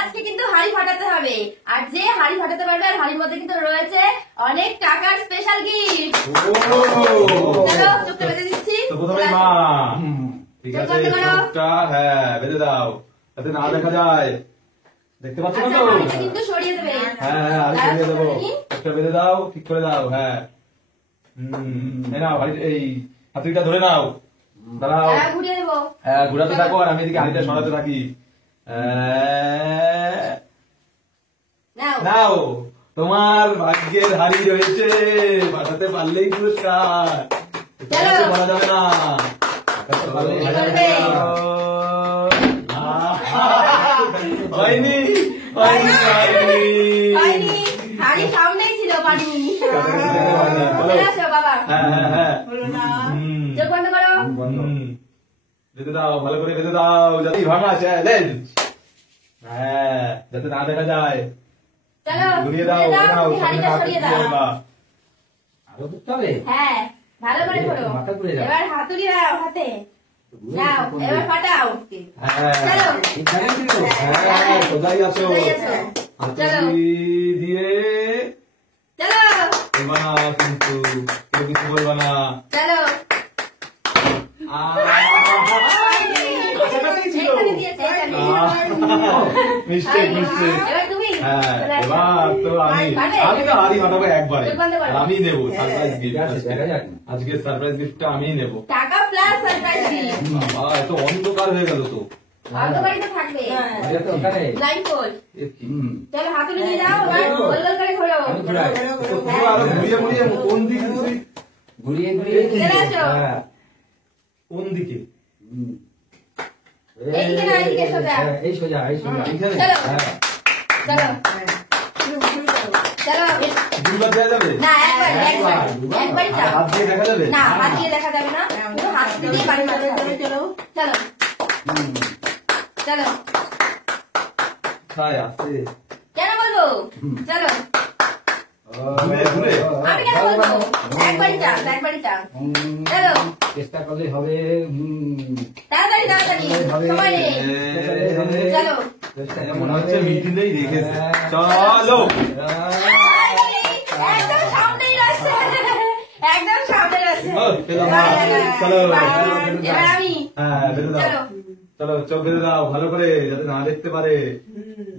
আজকে কিন্তু হাড়ি ফাটাতে হবে, আর যে হাড়ি ফাটাতে পারবে আর হাড়ির মধ্যে কিন্তু রয়েছে অনেক টাকার স্পেশাল গিফট। চলো চোখটা বেঁধে দিচ্ছি। তো প্রথমে মা, ঠিক আছে চোখটা হ্যাঁ বেঁধে দাও যাতে না দেখা যায়। দেখতে পাচ্ছ না তো? কিন্তু সরিয়ে দেবে। হ্যাঁ হ্যাঁ আমি সরিয়ে দেবো। চোখটা বেঁধে দাও, ঠিক করে দাও। হ্যাঁ নাও এই হাতুড়িটা ধরে নাও, দাঁড়াও। ঘুরিয়ে দেবো। হ্যাঁ ঘুরাতে থাকো আর আমি এদিকে হাড়িটা সরাতে থাকি। নাও তোমার ভাগ্যের হাড়ি রয়েছে, পাঠাতে পারলেই পুরস্কার, বলা যাবে না। হয়নি হয়নি হয়নি, হাড়ি সামনেই ছিল, পারিনি। বাবা হ্যাঁ হ্যাঁ হ্যাঁ চোখ বন্ধ করো। বেঁধে দাও, ভালো করে বেঁধে দাও, যাতে ভাঙা চ্যালেঞ্জ। হ্যাঁ যাতে না দেখা যায়। ঘুরিয়ে দাও, হাড়িটা সরিয়ে দাও। আরো করতে হবে? হ্যাঁ ভালো করে ধরো। এবার হাতুড়ি দাও হাতে, নাও এবার ফাটাও। চলো হ্যাঁ সোজাই আসো, হাতুড়ি দিয়ে চলো। বলবা না কিন্তু, কেউ কিছু বলবা না। চলো মিস্টেক মিস্টেক। হ্যাঁ এবার তো আমি তো হাড়ি ফাটাবো একবারে, আমি নেবো সারপ্রাইজ গিফট। আজকে সারপ্রাইজ গিফটটা আমি নেবো। টাকা প্লাস সারপ্রাইজ গিফট। বাবা এত অন্ধকার হয়ে গেল তো। অন্ধকারই তো থাকবে। Light pole. চলো হাতুড়ি নিয়ে যাও, গোল গোল করে ঘোরো। আরো ঘুরিয়ে ঘুরিয়ে কোন দিকে? ঘুরিয়ে ঘুরিয়ে কোন দিকে? এইদিকে না, এইদিকে সোজা। এই সোজা এই সোজা। চলো চলো চলো। দুবার দেওয়া যাবে না, একবারই চাও। হাত দিয়ে দেখা যাবে না, হাত দিয়ে দেখা যাবে না, শুধু হাত দিয়ে বাড়ি মারতে হবে। চলো চলো চলো। কোথায় আছে? কেন বলবো? চলো। ঘুরে ঘুরে আমি কেন বলবো? একবারই চাও, একবারই চাও। চলো চেষ্টা করলে হবে। তাড়াতাড়ি তাড়াতাড়ি, সময় নেই। চলো মনে হচ্ছে মিটিংই রেখেছে। চলো একদম সামনেই রয়েছে, একদম সামনে রয়েছে। চলো এবার আমি। হ্যাঁ বেঁধে দাও। চলো চলো চোখ বেঁধে দাও ভালো করে, যাতে না দেখতে পারে,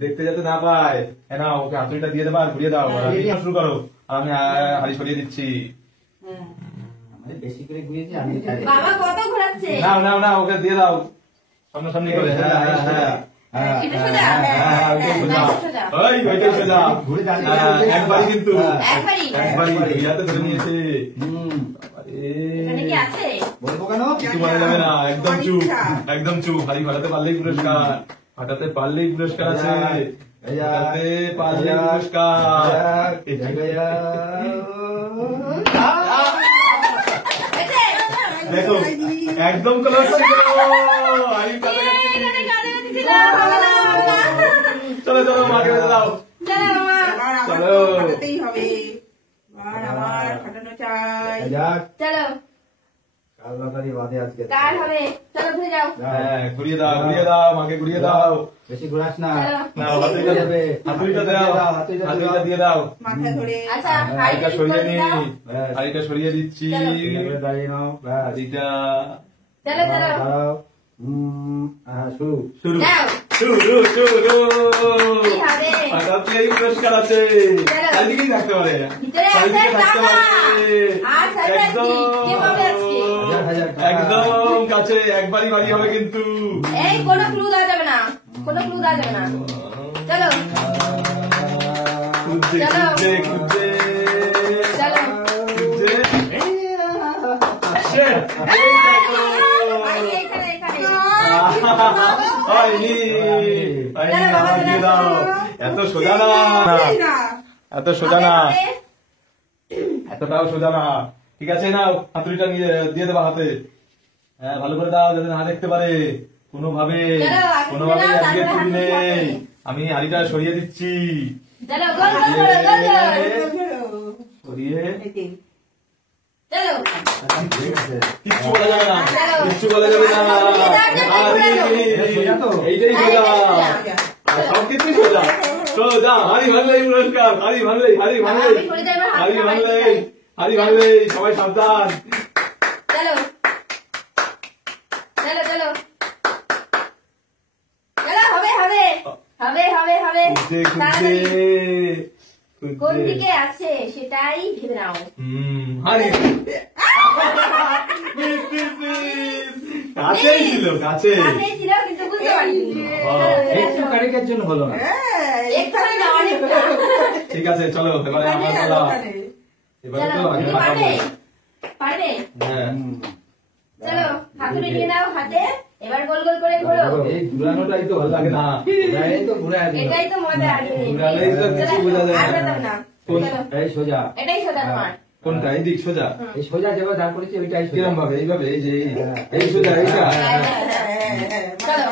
দেখতে যাতে না পায়। হ্যাঁ না ওকে হাতুড়িটা দিয়ে দেবা, ঘুরিয়ে দাও। শুরু করো, আমি হাড়ি সরিয়ে দিচ্ছি। বেশি করে ঘুরিয়েছি আমি। বাবা কত ঘোরাচ্ছে। নাও নাও নাও ওকে দিয়ে দাও সামনাসামনি করে। হ্যাঁ হ্যাঁ এটা সোজা। ওইটাই সোজা। একবারই কিন্তু, একবারই একবারই ইয়াতে ধরে নিয়েছে। এখানে কি আছে? বলবো কেন? কিছু বলা যাবে না, একদম চুপ একদম চুপ। হাড়ি ফাটাতে পারলেই পুরস্কার, ফাটাতে পারলেই পুরস্কার আছে, ফাটাতে পারলেই পুরস্কার। দেখো একদম ক্লোজ ছিল। চলো চলো মাকে বেঁধে দাও। চলো ফাটাতেই হবে, আমার ফাটানো চাই। চলো কাল রাতারি বাদে আজকে কার হবে। চলো ঘুরে যাও। হ্যাঁ ঘুরিয়ে দাও, ঘুরিয়ে দাও, মাকে ঘুরিয়ে দাও। বেশি ঘোরাস না। না হাতুড়িটা দেবে, হাতুড়িটা দাও, হাতুড়িটা দিয়ে দাও। মাথা ধরে আচ্ছা হাড়িটা সরিয়ে নি, দাও। হাড়িটা সরিয়ে দিচ্ছি। দাঁড়িয়ে নাও। হাড়িটা চলো চলো দাঁড়াও। শুরু শুরু দাও। শুরু শুরু। কি হবে? ফাটাতেই পুরস্কার আছে, চারিদিকেই থাকতে পারে, ভিতরে আছে চারিদিকে থাকতে টাকা। পারে। আর সারপ্রাইজ কি? কে পাবে আজকে? একদম কাছে, একবারই বাড়ি হবে কিন্তু। এই কোনো ক্লু দেওয়া যাবে না, কোনো ক্লু দেওয়া যাবে না। চলো খুঁজছে খুঁজছে খুঁজছে চলো খুঁজছে। আসছে। এই দেখো। এখানে এখানে। হয়নি হয়নি, আমার দিয়ে দাও। এত সোজা না, এত সোজা না, এতটাও সোজা না। ঠিক আছে নাও হাতুড়িটা নিয়ে দিয়ে দেবা হাতে। হ্যাঁ ভালো করে দাও যাতে না দেখতে পারে কোনোভাবে, কোনোভাবে আজকে চুরি নেই। আমি হাড়িটা সরিয়ে দিচ্ছি। চলো গোল গোল করো, গোল গোল। সরিয়ে চলো কিচ্ছু বলা যাবে না, কিচ্ছু বলা যাবে না। এইটাই সোজা, সবকিছুই সোজা সোজা। হারি ভাঙলেই পুরস্কার, হারি ভাঙলেই, হারি ভাঙলেই, আমি করে দেবো, হারি হাতটা ভাঙলেই, বাড়ি হারি ভাঙলেই। সবাই সাবধান। চলো চলো চলো চলো, হবে হবে হবে হবে হবে। খুঁজে তাড়াতাড়ি। খুঁজে কোন দিকে আছে সেটাই ভেবে নাও। হারি। কাছেই ছিল, কাছে। কাছেই ছিল কিন্তু বুঝতে পারিনি। একটু কারিকের জন্য হলো না। একটুখানি না, অনেকটা। ঠিক আছে চলো, এবারে আমার পালা। এবারে তো চলো, আগে তুমি পাঠাবো। পারবে? পারবে? হ্যাঁ। চলো, হাতুড়ি নিয়ে নাও হাতে, এবার গোল গোল করে ঘোরো। এই ঘুরানোটাই তো ভালো লাগে না। এই তো ঘুরে আসবে। এটাই তো মজা আছে। ঘোরালেই তো কিছু বোঝা যায় না। আর বাতাও না। কোন- চলো, এই সোজা। এটাই সোজা তোমার। কোনটা? এই দিক সোজা? এই সোজা যেভাবে দাঁড় করেছি ওইটাই সোজা। কিরম ভাবে? এইভাবে? এই যে এই সোজা, এইটা? হ্যাঁ, চলো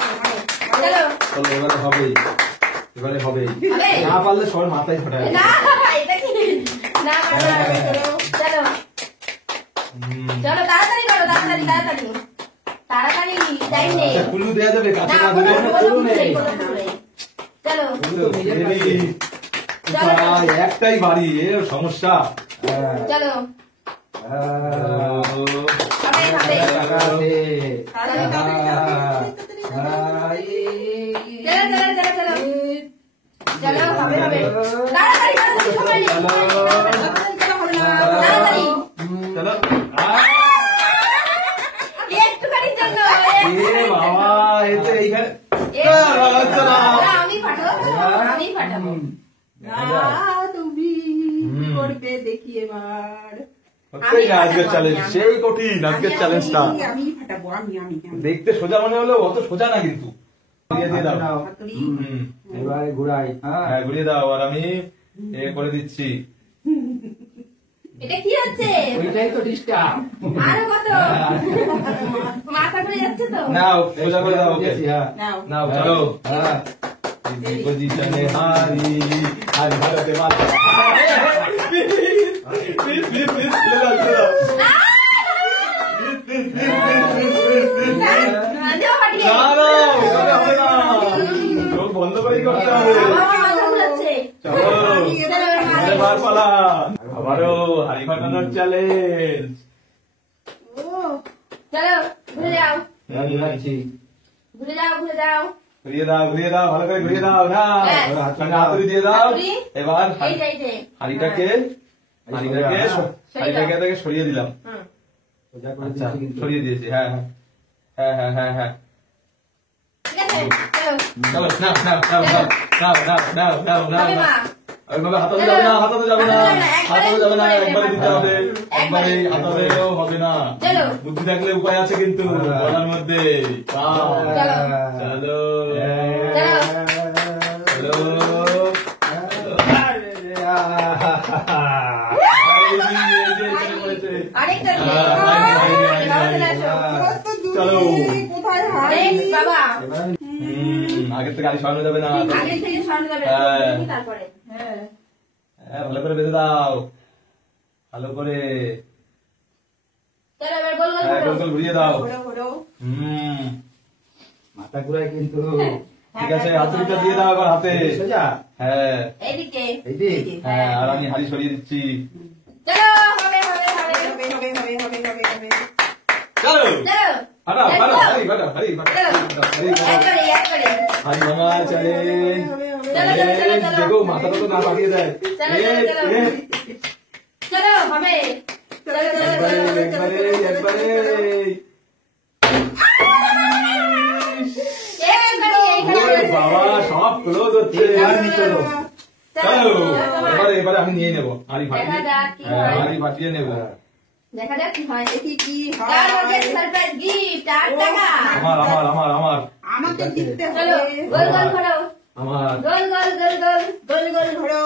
চলো। চলো এবারে হবেই, এবারে হবেই। হবে? না পারলে সবার মাথায় ফাটায়। না, এটা কি? না, না, না, চলো চলো চলো, তাড়াতাড়ি করো, তাড়াতাড়ি তাড়াতাড়ি তাড়াতাড়ি, টাইম নেই। কুলু দেয়া যাবে? কাছে না, না দিলে? কোনো নেই, কোনো নেই। চলো এই, ভাই, একটাই বাড়ি, এ সমস্যা। হ্যাঁ। চলো, হ্যাঁ। হবে হবে। টাকা আছে। তাড়াতাড়ি, তাড়াতাড়ি, হ্যাঁ, চলো চলো চলো চলো চলো, হবে হবে। তাড়াতাড়ি তাড়াতাড়ি, সময় নেই, সময় নেই, তাড়াতাড়ি। চলো। একটুখানির জন্য, এ বাবা, এ তো এইখানে আচ্ছা না। আমি ফাটাবো, আমি ফাটাবো। না, তুমি করবে দেখি এবার। হচ্ছেই না আজকের চ্যালেঞ্জ, সেই কঠিন আজকের চ্যালেঞ্জটা। আমি ফাটাবো, আমি। দেখতে সোজা মনে হলো, অত সোজা না কিন্তু। ঘুরিয়ে দিয়ে দাও। হাতুড়ি। হুম। এবারে ঘুরাই। হ্যাঁ। হ্যাঁ, ঘুরিয়ে দাও, আর আমি এ করে দিচ্ছি। এটা কি হচ্ছে? ওইটাই তো ডিস্টার্ব। আরো কত? মাথা ঘুরে যাচ্ছে তো? নাও, সোজা করে দাও ওকে। হ্যাঁ। নাও। নাও, চলো। হ্যাঁ। इसी पोजीशने हारी, हारी भारते माता। Please, please, please, चलो, चलो। Please, please, please, please, please, please, please. দেও ফাটিয়ে। না, না, এভাবে হবে না। চোখ বন্ধ করেই করতে হবে। আমার মাথা ঘুরাচ্ছে। চলো, এবার পালা। আবারও হাড়ি ফাটানোর চ্যালেঞ্জ। চলো, ঘুরে যাও, আমি ঘুরাচ্ছি। ঘুরে যাও, ঘুরে যাও। ঘুরিয়ে দাও, ভালো করে ঘুরিয়ে দাও না। ব্যাস। হাতুড়ি দিয়ে দাও। হাতুড়ি। এবার এই যে, এই যে। হাড়িটাকে থেকে সরিয়ে দিলাম। হুম। সোজা করে আচ্ছা, দিচ্ছি কিন্তু। সরিয়ে দিয়েছি। হ্যাঁ হ্যাঁ হ্যাঁ হ্যাঁ হ্যাঁ। ঠিক আছে, চলো। চলো, নাও নাও নাও নাও নাও নাও নাও নাও হবে নাও। মা। ওইভাবে হাতাতে যাবে না, হাতাতে যাবে না, হাতাতে যাবে না, একবারে দিতে হবে। একবারে একবারে। হাতাতেও হবে না। চলো। বুদ্ধি থাকলে উপায় আছে কিন্তু বলার মধ্যে। বাহ। চলো। চলো চলো। অনেকটা দূরে। বাবা চলে আসো। কত দূরে, চলো। কোথায় হারিয়ে? Next, বাবা। আগের থেকে গাড়ি সরানো যাবে না। আগে থেকে সরানো যাবে না, হ্যাঁ। তারপরে। হ্যাঁ। হ্যাঁ, ভালো করে বেঁধে দাও, ভালো করে। চলো, এবার গোল গোল হ্যাঁ, করো। গোল গোল ঘুরিয়ে দাও। ঘোরো, ঘোরো। মাথা ঘুরাই কিন্তু। ঠিক আছে, হাতুড়িটা দিয়ে দাও এবার হাতে। এই সোজা। হ্যাঁ এইদিকে। এই দিক। হ্যাঁ, আর আমি হাড়ি সরিয়ে দিচ্ছি। চলো, হবে হবে হবে। হবে, হবে, হবে, হবে, হবে, হবে। চলো, চলো। ফাটাও, Let's ফাটাও, go. হাড়ি ফাটাও, হাড়ি ফাটাও, চলো। হাড়ি ফাটাও। একবারে, একবারে। হাড়ি ভাঙা চ্যালেঞ্জ। হবে, হবে। চলো, চলো, চলো, চলো। দেখো, মাথাটা তো না বাড়িয়ে দেয়। চলো, এ, চলো, চলো। এ, চলো, হবে। চলো, চলো, চলো, একবারে, চলো, চলো, একবারে, চলো, চলো, একবারে। একবারে, এইখানে ওরে আছে। বাবা, সব ক্লোজ হচ্ছে। চলো, চলো। এবারে আমি নিয়ে নেবো হাড়ি দেখা ফাটিয়ে। যাক কি হ্যাঁ, হয়। হাড়ি ফাটিয়ে নেবো। দেখা যাক কি হয়। দেখি কি তার মধ্যে হয়। সারপ্রাইজ গিফট 8 টাকা। আমার আমার আমার আমার আমাকে জিততে চলো, হবে। গোল গোল করো। আমার গোল গোল গোল গোল। গোল গোল ঘোরো।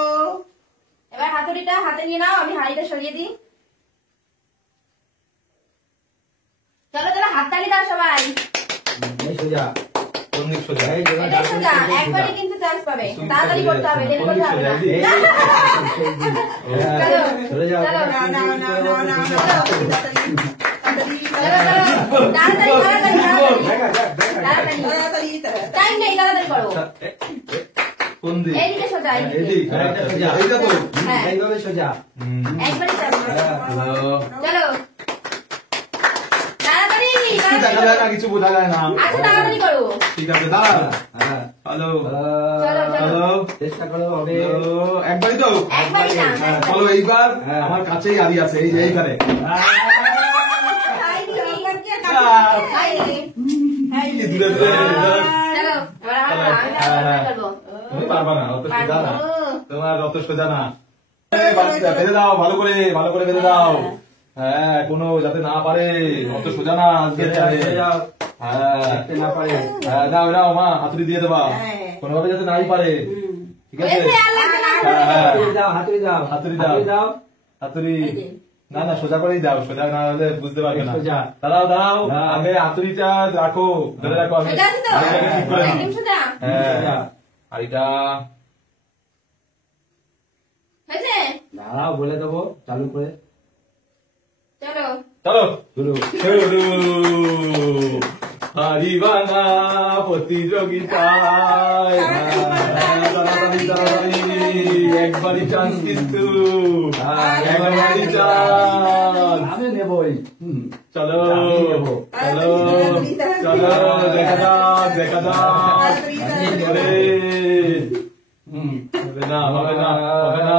এবার হাতুড়িটা হাতে নিয়ে নাও, আমি হাড়িটা সরিয়ে দিই। চলো চলো, হাততালি দাও সবাই। এই সোজা। কোন দিক সোজা? এই যেভাবে এটাই দাঁড় সোজা, করেছি ওইটাই একবারই সোজা। কিন্তু চান্স পাবে। সুইচ তাড়াতাড়ি চলে করতে হবে, যাচ্ছে। দেরি কোন করতে দিক হবে সোজা? না। এই দিক? চলো, চলে যাও। চলো। না, না, না, না, না, না, তাড়াতাড়ি, তাড়াতাড়ি, তাড়াতাড়ি, চলো, চলো। তাড়াতাড়ি, তাড়াতাড়ি, তাড়াতাড়ি। দেখা, দেখা, দেখা। তাড়াতাড়ি। তাড়াতাড়ি, তাড়াতাড়ি। টাইম নেই, তাড়াতাড়ি করো। এ, এ, কোন দিক? এইদিকে সোজা, এইদিকে। এদিক? হ্যাঁ, এটা সোজা। এইটা তো? হ্যাঁ। এইভাবে সোজা। হুম। একবারই যাবো। হ্যালো। চলো। তাড়াতাড়ি, কিছু দেখা যায় না, কিছু বোঝা যায় না। আচ্ছা, তাড়াতাড়ি করো। ঠিক আছে, দাঁড়া। হ্যাঁ। হ্যালো। চলো, চলো। হ্যালো। চেষ্টা করো হবে। হ্যালো। একবারই তো? একবারই না, হ্যাঁ, একবারই। চলো এইবার হ্যাঁ। আমার কাছেই আরি আছে, এই যে এইখানে। খাইনি। এই দূরে দূরে। চলো, এবার আমি করবো। তুমি পারবা না, অত সোজা না। পারবো। তোমার অত সোজা না। বেঁধে দাও, ভালো করে বেঁধে দাও। হ্যাঁ, কোনো যাতে না পারে, অত সোজা না আজকে চালে। হ্যাঁ, দেখতে না পারে। হ্যাঁ, দাও নাও মা, হাতুড়ি দিয়ে দেবা। হ্যাঁ। কোনোভাবে যাতে নাই পারে। ঠিক আছে? হয়েছে, আর লাগবে না। হ্যাঁ, হ্যাঁ। হাতুড়ি দাও, হাতুড়ি দাও, হাতুড়ি দাও। হাতুড়ি দাও। হাতুড়ি এই যে। না না, সোজা করেই দাও, সোজা না হলে বুঝতে পারবে না। সোজা। দাঁড়াও দাঁড়াও, হ্যাঁ। আগে হাতুড়িটা রাখো, ধরে রাখো। আমি সোজা আছে তো? আরেকটাকে ঠিক করে একদম নিই। সোজা? হ্যাঁ, আর এটা হয়েছে? দাঁড়াও, বলে দেবো চালু করে। চলো। চলো শুরু। শুরু। হারিবানা প্রতিযোগিতায় তাড়াতাড়ি তাড়াতাড়ি, একবারই চান্স কিন্তু, একবারই চান্স। আমি নেবই। চলো আমি নেবো। চলো চলো, দেখা যাক দেখা যাক। আমি নেবো। হবে না হবে না হবে না।